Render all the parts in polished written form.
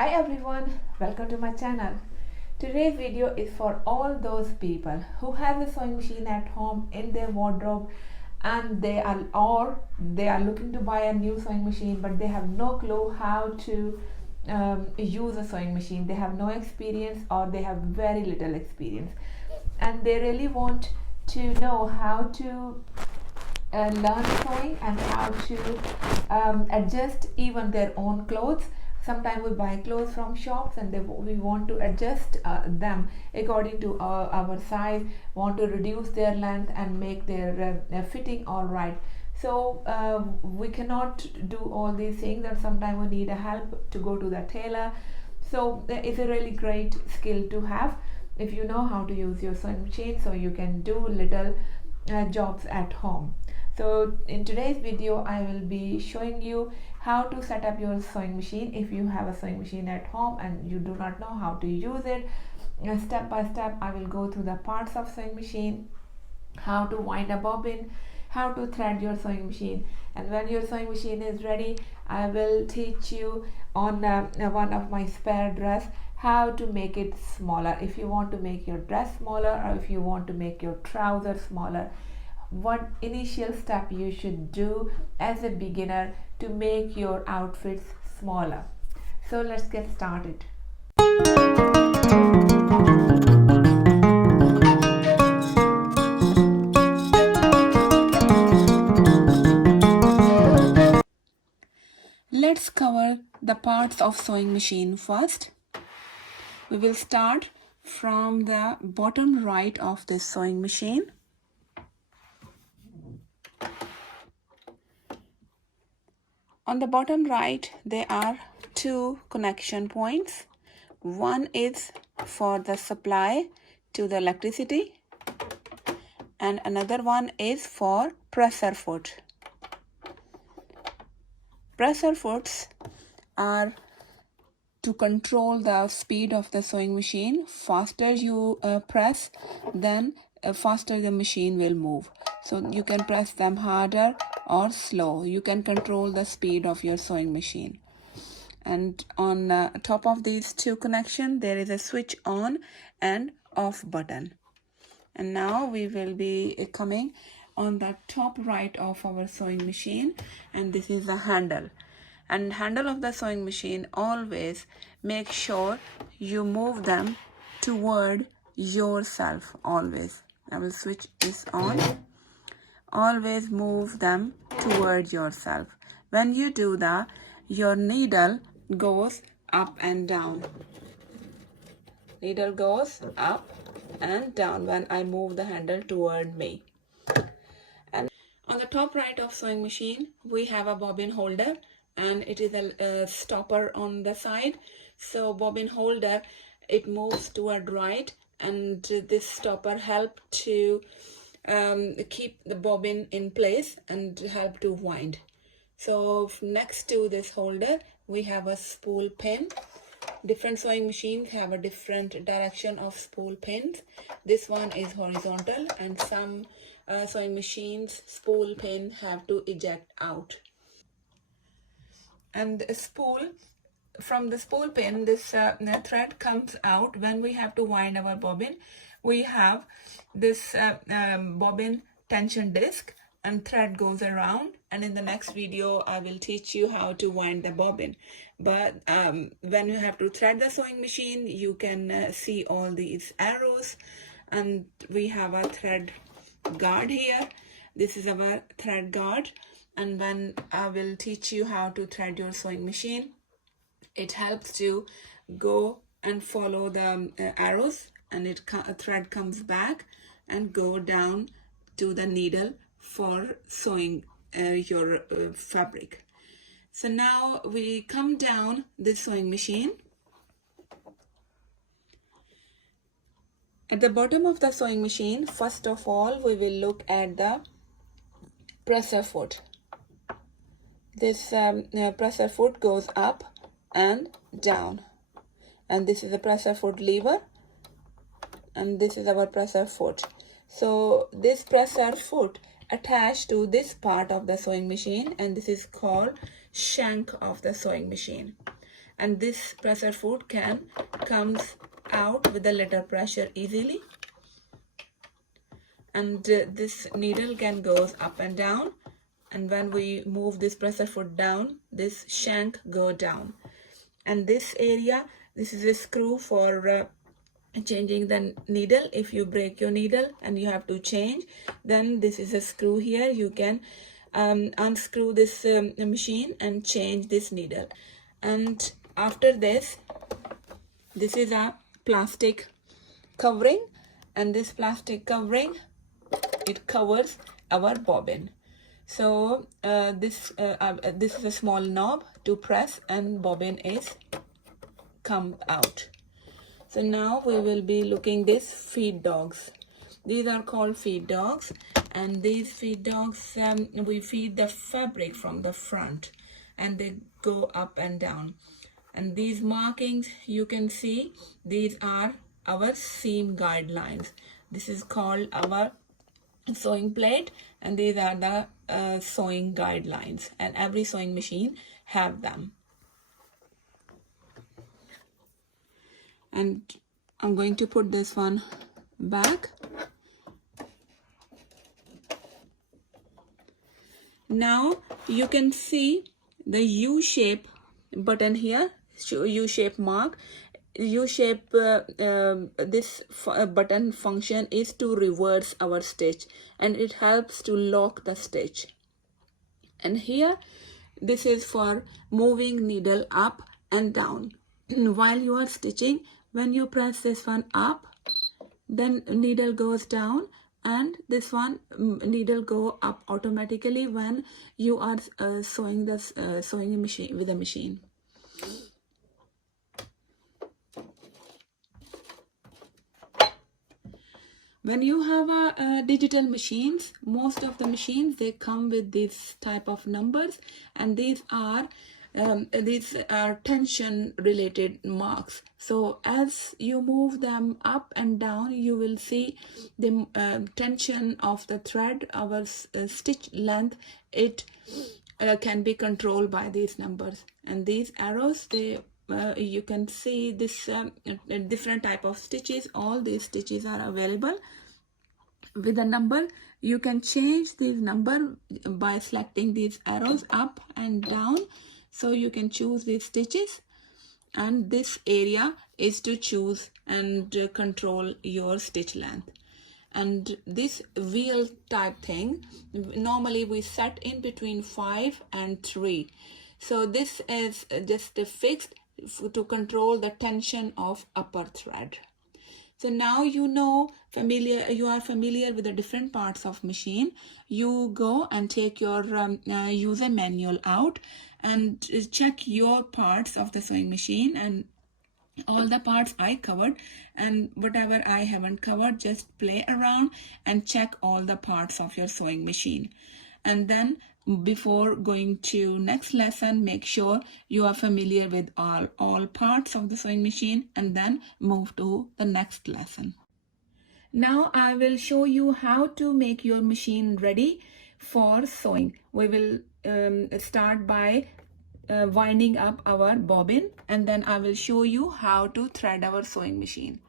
Hi everyone, welcome to my channel. Today's video is for all those people who have a sewing machine at home in their wardrobe and they are looking to buy a new sewing machine, but they have no clue how to use a sewing machine. They have no experience or they have very little experience, and they really want to know how to learn sewing and how to adjust even their own clothes. Sometimes we buy clothes from shops and we want to adjust them according to our size, want to reduce their length and make their fitting all right. So we cannot do all these things, and sometimes we need a help to go to the tailor. So it's a really great skill to have if you know how to use your sewing machine, so you can do little jobs at home. So in today's video I will be showing you how to set up your sewing machine if you have a sewing machine at home and you do not know how to use it. Step by step I will go through the parts of sewing machine, how to wind a bobbin, how to thread your sewing machine, and when your sewing machine is ready I will teach you on one of my spare dress how to make it smaller. If you want to make your dress smaller or if you want to make your trousers smaller, what initial step you should do as a beginner to make your outfits smaller. So let's get started. Let's cover the parts of sewing machine first. We will start from the bottom right of this sewing machine. On the bottom right, there are two connection points. One is for the supply to the electricity, and another one is for presser foot. Presser foots are to control the speed of the sewing machine. Faster you press, then faster the machine will move. So you can press them harder or slow. You can control the speed of your sewing machine. And on top of these two connections there is a switch on and off button. And now we will be coming on the top right of our sewing machine, and this is the handle. And handle of the sewing machine, always make sure you move them toward yourself. Always, I will switch this on. Always move them toward yourself. When you do that, your needle goes up and down. Needle goes up and down when I move the handle toward me. And on the top right of sewing machine we have a bobbin holder, and it is a stopper on the side. So bobbin holder, it moves toward right, and this stopper help to keep the bobbin in place and help to wind. So next to this holder we have a spool pin. Different sewing machines have a different direction of spool pins. This one is horizontal, and some sewing machines spool pin have to eject out. And the spool, from the spool pin, this thread comes out. When we have to wind our bobbin, we have this bobbin tension disc, and thread goes around, and in the next video I will teach you how to wind the bobbin. But when you have to thread the sewing machine, you can see all these arrows, and we have a thread guard here. This is our thread guard, and when I will teach you how to thread your sewing machine, it helps to go and follow the arrows, and a thread comes back and go down to the needle for sewing your fabric. So now we come down this sewing machine. At the bottom of the sewing machine, first of all we will look at the presser foot. This presser foot goes up and down, and this is the presser foot lever, and this is our presser foot. So this presser foot attached to this part of the sewing machine, and this is called shank of the sewing machine. and this presser foot comes out with a little pressure easily, and this needle can goes up and down, and when we move this presser foot down, this shank go down. And this area, this is a screw for changing the needle. If you break your needle and you have to change, then this is a screw here. You can unscrew this machine and change this needle. And after this is a plastic covering, and this plastic covering, it covers our bobbin. So this is a small knob to press, and bobbin is come out. So now we will be looking this feed dogs. These are called feed dogs, and these feed dogs, we feed the fabric from the front, and they go up and down. And these markings you can see, these are our seam guidelines. This is called our sewing plate, and these are the sewing guidelines, and every sewing machine have them. And I'm going to put this one back. Now you can see the U-shape button here, U-shape mark. U-shape, this button function is to reverse our stitch, and it helps to lock the stitch. And here, this is for moving needle up and down. While you are stitching, when you press this one up, then needle goes down, and this one needle go up automatically when you are sewing this sewing machine with a machine. When you have digital machines, most of the machines, they come with this type of numbers, and these are tension related marks. So as you move them up and down, you will see the tension of the thread, our stitch length. It can be controlled by these numbers, and these arrows, they you can see this different type of stitches. All these stitches are available with a number. You can change this number by selecting these arrows up and down. So you can choose these stitches, and this area is to choose and control your stitch length. And this wheel type thing, normally we set in between 5 and 3. So this is just a fixed to control the tension of upper thread. So now you are familiar with the different parts of machine. You go and take your user manual out and check your parts of the sewing machine, and all the parts I covered, and whatever I haven't covered, just play around and check all the parts of your sewing machine. And then before going to next lesson, make sure you are familiar with all parts of the sewing machine, and then move to the next lesson. Now I will show you how to make your machine ready for sewing. We will start by winding up our bobbin, and then I will show you how to thread our sewing machine.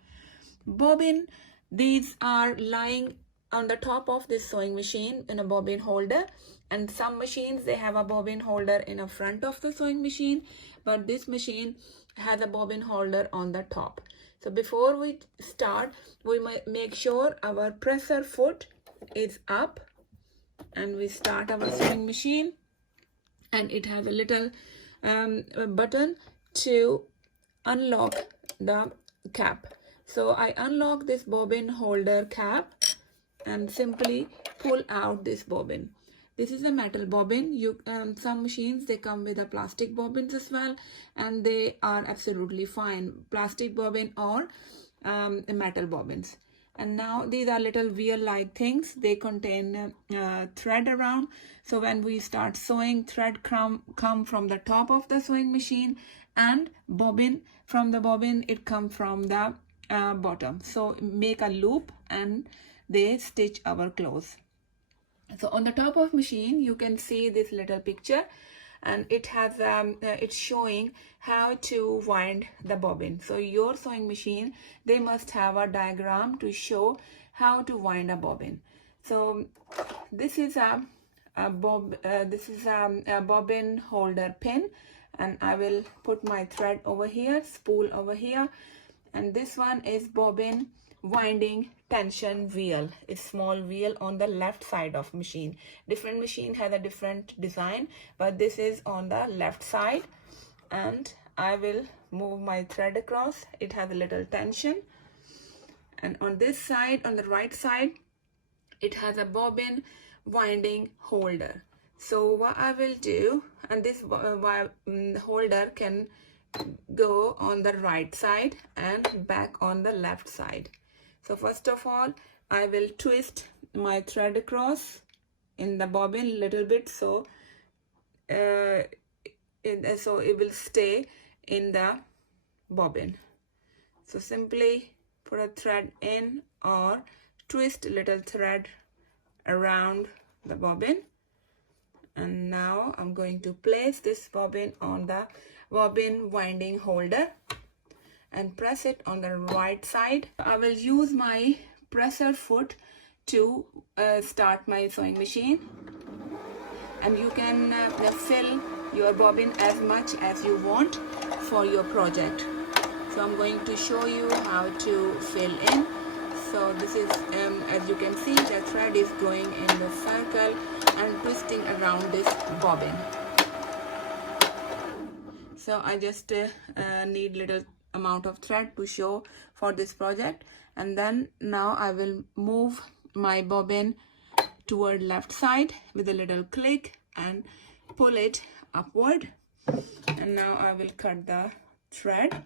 Bobbin, these are lying on the top of this sewing machine in a bobbin holder, and some machines, they have a bobbin holder in the front of the sewing machine, but this machine has a bobbin holder on the top. So before we start, we might make sure our presser foot is up, and we start our sewing machine, and it has a little button to unlock the cap. So I unlock this bobbin holder cap and simply pull out this bobbin. This is a metal bobbin. Some machines, they come with a plastic bobbins as well, and they are absolutely fine, plastic bobbin or metal bobbins. And now these are little wheel like things. They contain thread around. So when we start sewing, thread come from the top of the sewing machine, and bobbin, from the bobbin it comes from the bottom. So make a loop and they stitch our clothes. So on the top of machine, you can see this little picture. and it has it's showing how to wind the bobbin. So your sewing machine, they must have a diagram to show how to wind a bobbin. So this is a bobbin holder pin, and I will put my thread over here, spool over here, and this one is bobbin winding tension wheel. It's small wheel on the left side of machine. Different machine has a different design, but this is on the left side, and I will move my thread across. It has a little tension, and on this side, on the right side, it has a bobbin winding holder. So what I will do, and this holder can go on the right side and back on the left side. So first of all, I will twist my thread across in the bobbin little bit, so it will stay in the bobbin. So simply put a thread in or twist little thread around the bobbin, and now I'm going to place this bobbin on the bobbin winding holder and press it on the right side. I will use my presser foot to start my sewing machine, and you can fill your bobbin as much as you want for your project. So I'm going to show you how to fill in. So this is, as you can see, the thread is going in the circle and twisting around this bobbin. So I just need little amount of thread to show for this project, and then now I will move my bobbin toward left side with a little click and pull it upward, and now I will cut the thread,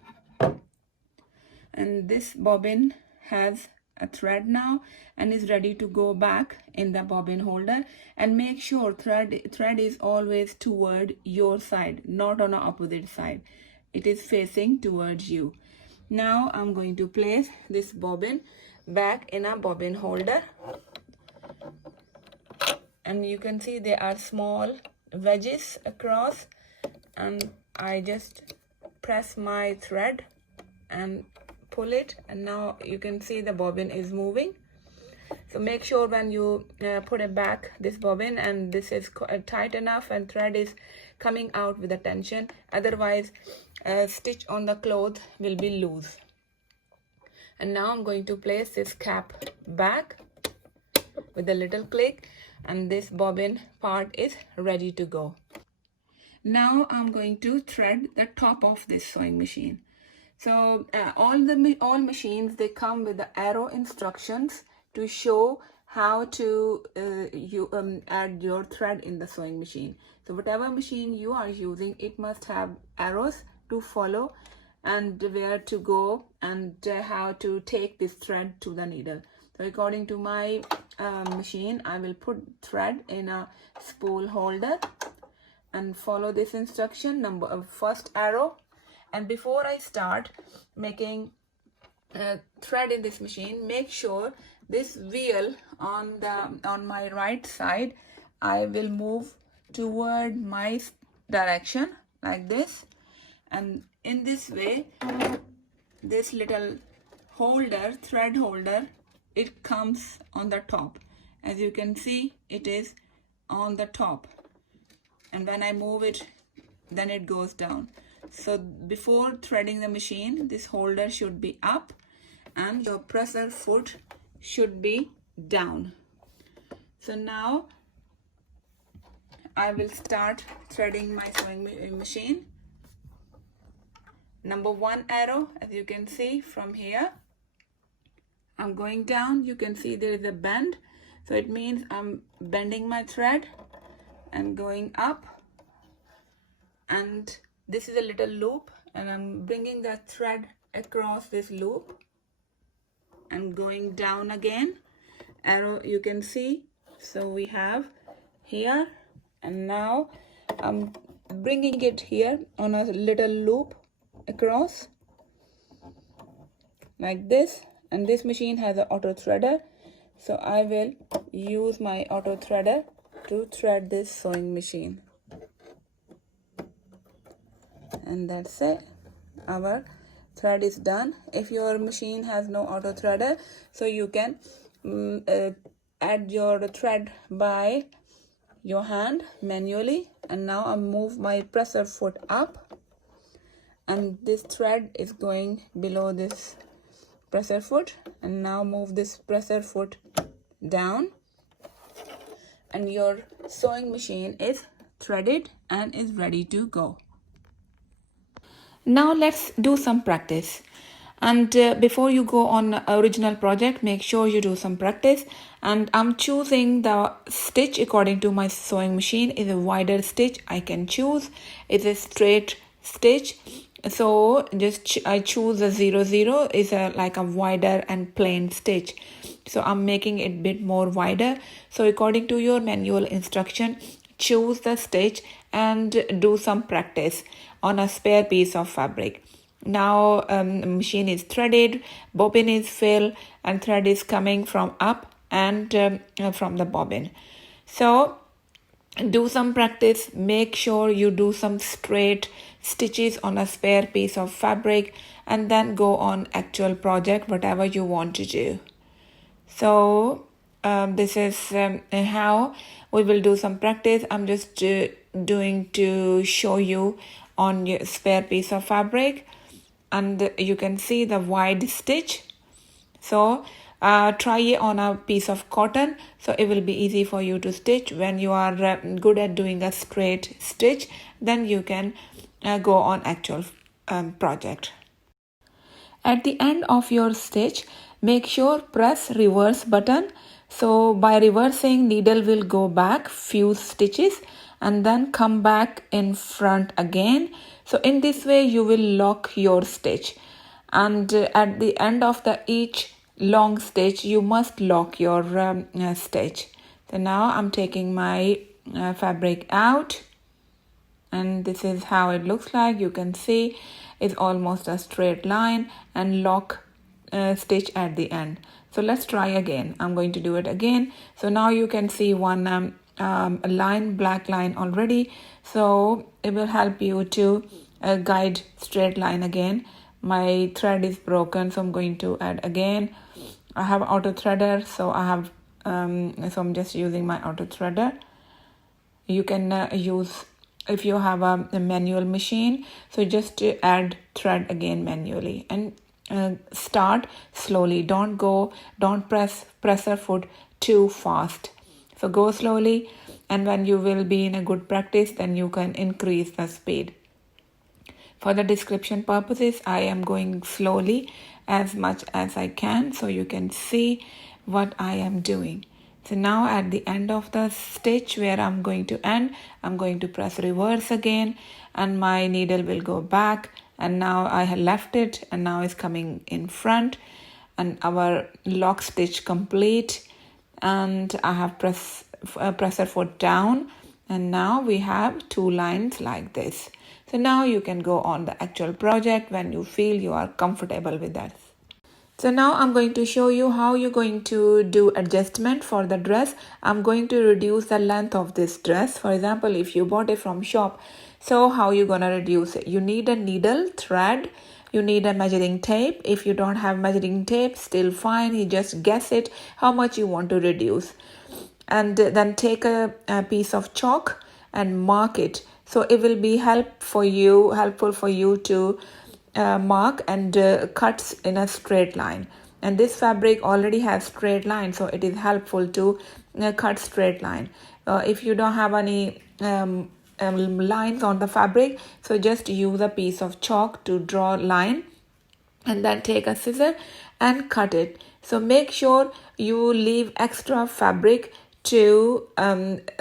and this bobbin has a thread now and is ready to go back in the bobbin holder. And make sure thread is always toward your side, not on the opposite side. It is facing towards you. Now I'm going to place this bobbin back in a bobbin holder, and you can see there are small wedges across, and I just press my thread and pull it, and now you can see the bobbin is moving. So make sure when you put it back, this bobbin, and this is tight enough and thread is coming out with the tension, otherwise stitch on the cloth will be loose. And now I'm going to place this cap back with a little click, and this bobbin part is ready to go. Now I'm going to thread the top of this sewing machine. So all machines, they come with the arrow instructions to show how to add your thread in the sewing machine. So whatever machine you are using, it must have arrows to follow and where to go and how to take this thread to the needle. So according to my machine, I will put thread in a spool holder and follow this instruction, first arrow. And before I start making thread in this machine, make sure this wheel on my right side, I will move toward my direction like this, and in this way this little holder, thread holder, it comes on the top. As you can see, it is on the top, and when I move it, then it goes down. So before threading the machine, this holder should be up and your presser foot should be down. So now I will start threading my sewing machine. Number 1 arrow, as you can see from here, I'm going down. You can see there is a bend, so it means I'm bending my thread and going up, and this is a little loop, and I'm bringing the thread across this loop and going down again. Arrow, you can see. So we have here, and now I'm bringing it here on a little loop across like this. And this machine has an auto threader, so I will use my auto threader to thread this sewing machine. and that's it. Our thread is done. If your machine has no auto threader, so you can add your thread by your hand manually. And now I move my presser foot up, and this thread is going below this presser foot, and now move this presser foot down, and your sewing machine is threaded and is ready to go. Now let's do some practice. And before you go on original project, make sure you do some practice. And I'm choosing the stitch according to my sewing machine. Is a wider stitch I can choose. It's a straight stitch. So just I choose a 00 is like a wider and plain stitch. So I'm making it a bit more wider. So according to your manual instruction, choose the stitch and do some practice on a spare piece of fabric. Now machine is threaded, bobbin is filled, and thread is coming from up and from the bobbin. So do some practice. Make sure you do some straight stitches on a spare piece of fabric, and then go on actual project, whatever you want to do. So this is how we will do some practice. I'm just doing to show you on your spare piece of fabric, and you can see the wide stitch. So try it on a piece of cotton, so it will be easy for you to stitch. When you are good at doing a straight stitch, then you can go on actual project. At the end of your stitch, make sure press reverse button. So by reversing, needle will go back few stitches and then come back in front again. So in this way you will lock your stitch, and at the end of each long stitch you must lock your stitch. So now I'm taking my fabric out, and this is how it looks like. You can see it's almost a straight line and lock stitch at the end. So let's try again. I'm going to do it again. So now you can see one line, black line already. So it will help you to guide straight line again. My thread is broken, so I'm going to add again. I have auto threader, so I have so I'm just using my auto threader. You can use if you have a manual machine, so just add thread again manually, and start slowly. Don't press presser foot too fast. So go slowly, and when you will be in a good practice, then you can increase the speed. For the description purposes, I am going slowly as much as I can, so you can see what I am doing. So now at the end of the stitch where I'm going to end, I'm going to press reverse again, and my needle will go back, and now I have left it, and now it's coming in front, and our lock stitch complete, and I have presser foot down, and now we have two lines like this. So now you can go on the actual project when you feel you are comfortable with that. So now I'm going to show you how you're going to do adjustment for the dress. I'm going to reduce the length of this dress. For example, if you bought it from shop, so how you gonna reduce it? You need a needle, thread, you need a measuring tape. If you don't have measuring tape, still fine. You just guess it how much you want to reduce. And then take a piece of chalk and mark it. So it will be helpful for you to mark and cuts in a straight line. And this fabric already has straight line, so it is helpful to cut straight line. If you don't have any lines on the fabric, so just use a piece of chalk to draw line, and then take a scissor and cut it. So make sure you leave extra fabric to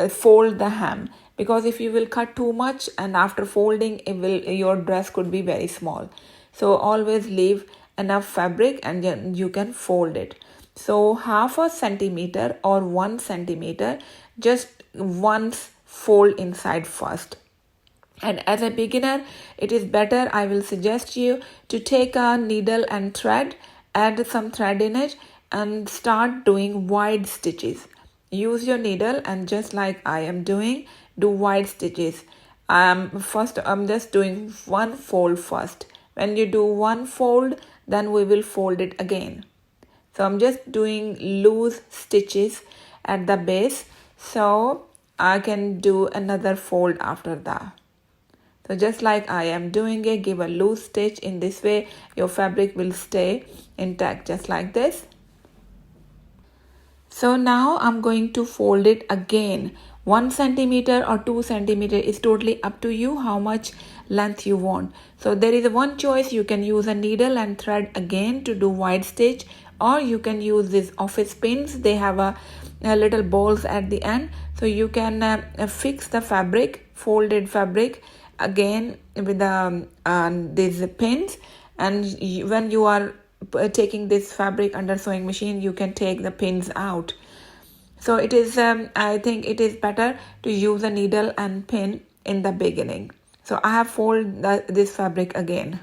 fold the hem, because if you will cut too much and after folding, your dress could be very small. So always leave enough fabric and then you can fold it. So 1/2 centimeter or 1 centimeter, just once fold inside first. And as a beginner, it is better, I will suggest you to take a needle and thread, add some thread in it, and start doing wide stitches. Use your needle and just like I am doing, do wide stitches. First I'm just doing one fold first. When you do one fold, then we will fold it again. So I'm just doing loose stitches at the base, so I can do another fold after that. So just like I am doing it, give a loose stitch. In this way your fabric will stay intact, just like this. So now I'm going to fold it again. 1 centimeter or 2 centimeter is totally up to you how much length you want. So there is one choice: you can use a needle and thread again to do wide stitch, or you can use these office pins. They have a little balls at the end, so you can fix the fabric, folded fabric, again with these pins. And when you are taking this fabric under sewing machine, you can take the pins out. So it is I think it is better to use a needle and pin in the beginning. So I have folded this fabric again.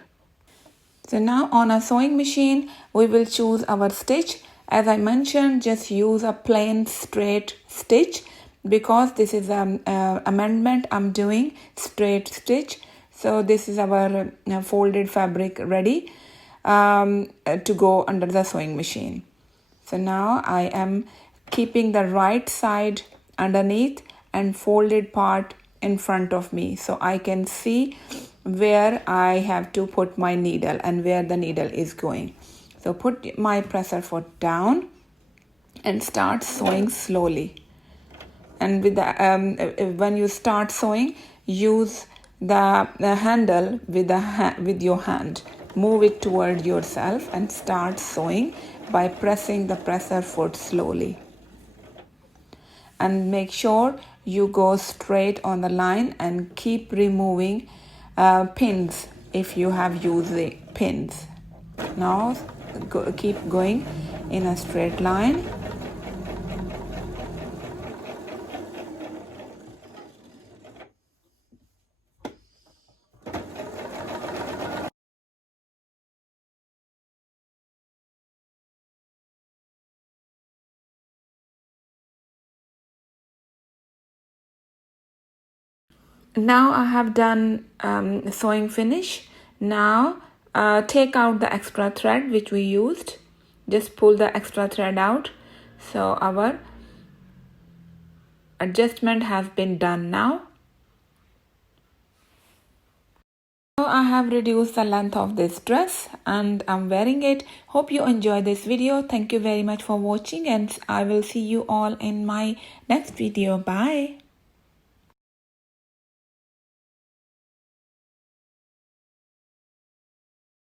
So now on a sewing machine we will choose our stitch. As I mentioned, just use a plain straight stitch, because this is amendment I'm doing, straight stitch. So this is our folded fabric ready to go under the sewing machine. So now I am keeping the right side underneath and folded part in front of me, so I can see where I have to put my needle and where the needle is going. So put my presser foot down and start sewing slowly. And with the when you start sewing, use the handle with your hand. Move it toward yourself and start sewing by pressing the presser foot slowly. And make sure you go straight on the line and keep removing pins if you have used the pins. Now keep going in a straight line. Now I have done sewing finish. Now take out the extra thread which we used. Just pull the extra thread out. So our adjustment has been done now. So I have reduced the length of this dress and I'm wearing it. Hope you enjoyed this video. Thank you very much for watching, and I will see you all in my next video. Bye.